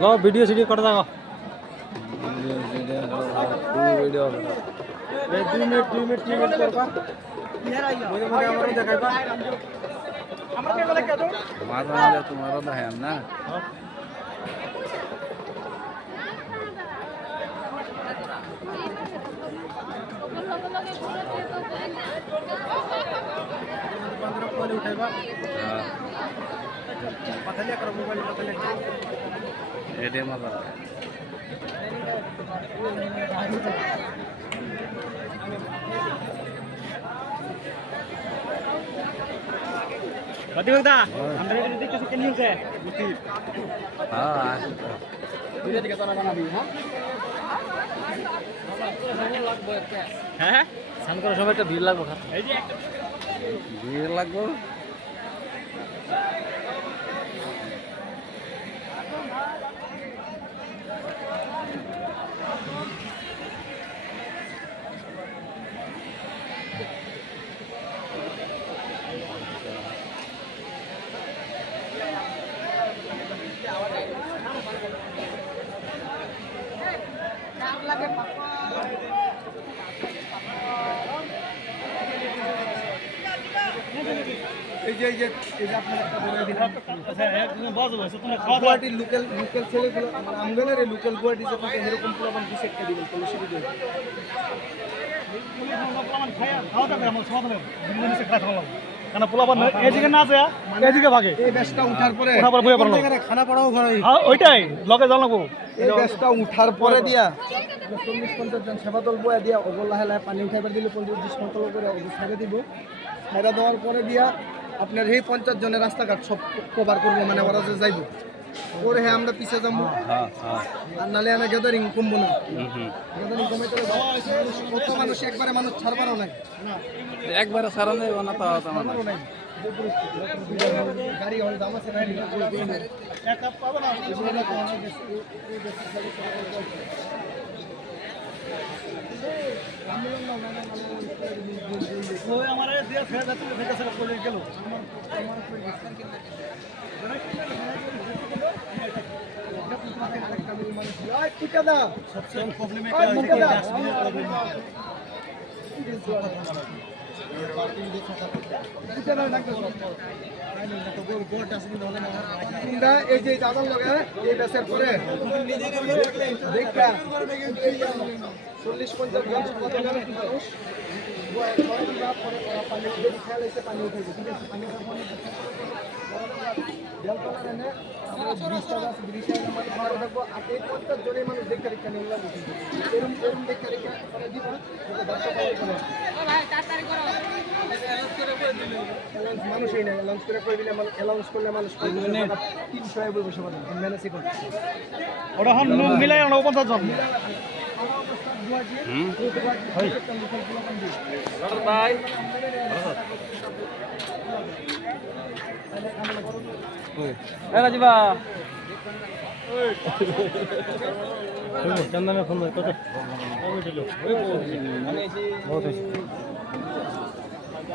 लो video सीडियो कर दाओ video 2 minute करबा मुझे हमारे देखाइबा हमारा तुम्हारा तो है ना उठाइबा हाँ पथलिया करो मोबाइल पथलिया एडे मजा बदी बगदा हमरे देख कैसे के न्यूज़ है बुती हाँ तुझे दिखा तो ना बना भी हां হ্যাঁ স্নান করার সময় একটা ভিড় লাগবে এই যে ভিড় লাগবে এই যে আপনার একটা বলে দিলাম আচ্ছা একদম বাজে ভাই তোমরা খাওয়া দাওয়া লোকাল ছেলেগুলো মানে আমগানের এই লোকাল গুয়াহাটি যে আপনাকে এরকম প্লান দিছে একটা দিবেন তাহলে সুবিধা হবে খাওয়া দাওয়া আমরা সব মানে বিরিয়ানি সে খাওয়া দাওয়া কারণ পোলাপান এদিকে না যায় এদিকে ভাগে এই ব্যাচটা উঠার পরে বইয়া পড়লো খানা পড়াও ঘরে হ্যাঁ ওইটাই লগে যাও লাগবো এই ব্যাচটা উঠার পরে দিয়া 40-50 জন সেবা দল বয়া দিয়া ওগো লাহে লাহে পানি উঠাইবার দিলে 50-20 করে ওগো ছেড়ে দিব ছেড়ে দেওয়ার পরে দিয়া আপনার এই 50 জনের রাস্তাঘাট সব কভার করবো মানে ওরা যে যাইব ওরে হ্যাঁ আমরা পিছিয়ে যাবো হ্যাঁ হ্যাঁ আর নালে আমরা গ্যাদারিং কমবো না গ্যাদারিং কমাইতে কত মানুষ একবারে মানুষ ছাড়বারও নাই একবারে সারা নেই না তো ছাড়বারও নাই গাড়ি হল দাম আছে না এক কাপ পাবো না ওই আমারে দিয়া ফেরা যাচ্ছে ফেকা সেটা করে গেল ঠিকাদা সবচেয়ে প্রবলেম এটা হচ্ছে কাশ্মীরের প্রবলেম এই যে দাদার লগে এই ব্যাচের পরে দেখা 40-50 জন কত মানুষ পানি খেয়াল এসে পানি উঠে ঠিক আছে পানি মানুষ দেখতে রেখা নিয়ে এরকম দেখতে রেখা দিব মানুষই না অ্যালাউন্স করে করে দিলে অ্যালাউন্স করলে মানুষ 300 বসে পারে ম্যানেজ করতে ওটা হন মিলাই আমরা 50 জন ভাই রাজীবা চন্দনের ফোন কত বহুত